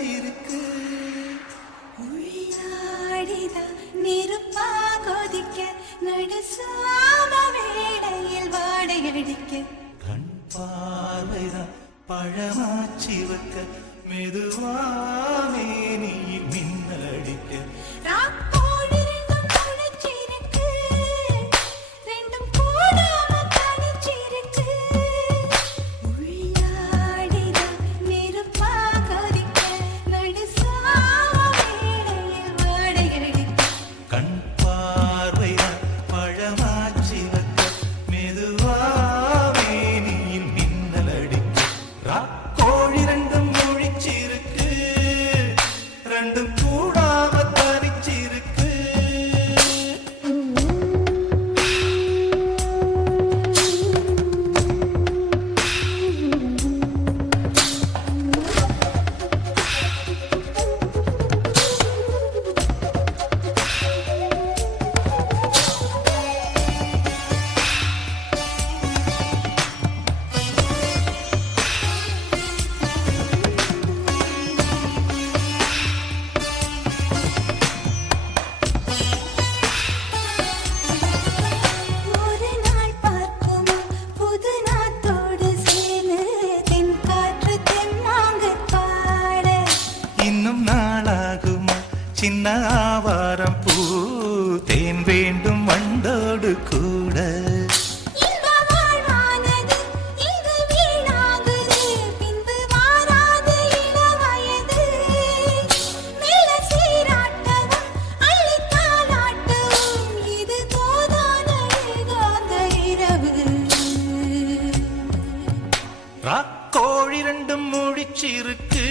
முழிச்சிருக்கு உள்ளாடிதான் நெருப்பா கொதிக்க நடுசாம வேளையில் வாடையடிக்க கண் பார்வைதான் பழமாச்சி வைக்க மெதுவாமே நீ மின்னடிக்க சின்ன ஆவாரம் பூ தேன் வேண்டும் வண்டோடு கூட ராக்கோழி ரெண்டும் முழிச்சிருக்கு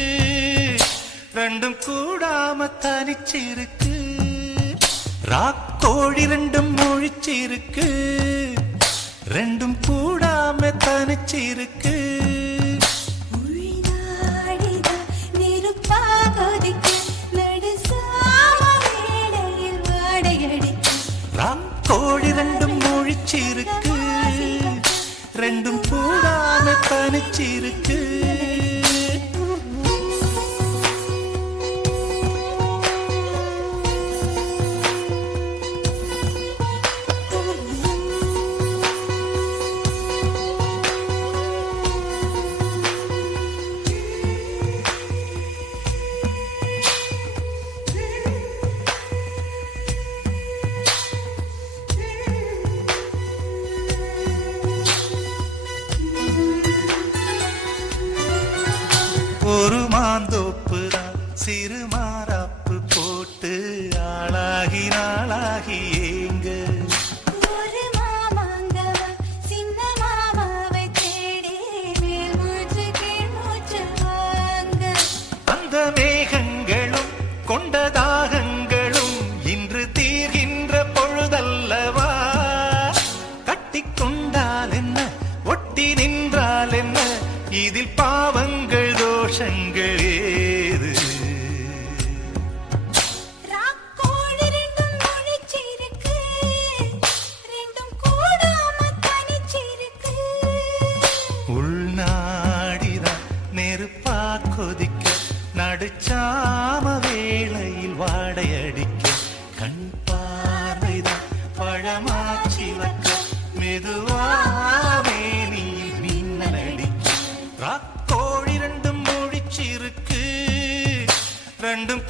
ரெண்டும் கூடாம தனிச்சிருக்கு ராக்கோழி ரெண்டும் முழிச்சிருக்கு ரெண்டும் கூடாம தனிச்சிருக்கு ராக்கோழி ரெண்டும் முழிச்சிருக்கு ரெண்டும் கூடாம தனிச்சிருக்கு ஒரு மாந்தோப்பு தான் சிறு மாறாப்பு போட்டு ஆளாகி நாளாகி ஏங்க ஒரு மாமாங்கவ சின்ன மாமாவை தேடி மேல்மூச்சு கீழ்மூச்சு வாங்க அந்த மேகங்களும் கொண்ட தாகங்களும் இன்று தீர்கின்ற பொழுதல்லவா கட்டிக்கொண்டால் என்ன ஒட்டி நின்றால் என்ன இதில் பாவங்கள் தோஷங்கள் ஏது ராக்கோழி ரெண்டும் முழிச்சிருக்கு ரெண்டும் கூடாம தனிச்சிருக்கு உள்நாடிதான் நெருப்பா கொதிக்க நடுச்சாம வேளையில் வாடையடிக்க கண் பார்வைதான் பழமாச்சி வைக்க மெதுவாவே நீ மின்னடிக்க ராக்கோழி ரெண்டும் முழிச்சிருக்கு ரெண்டும்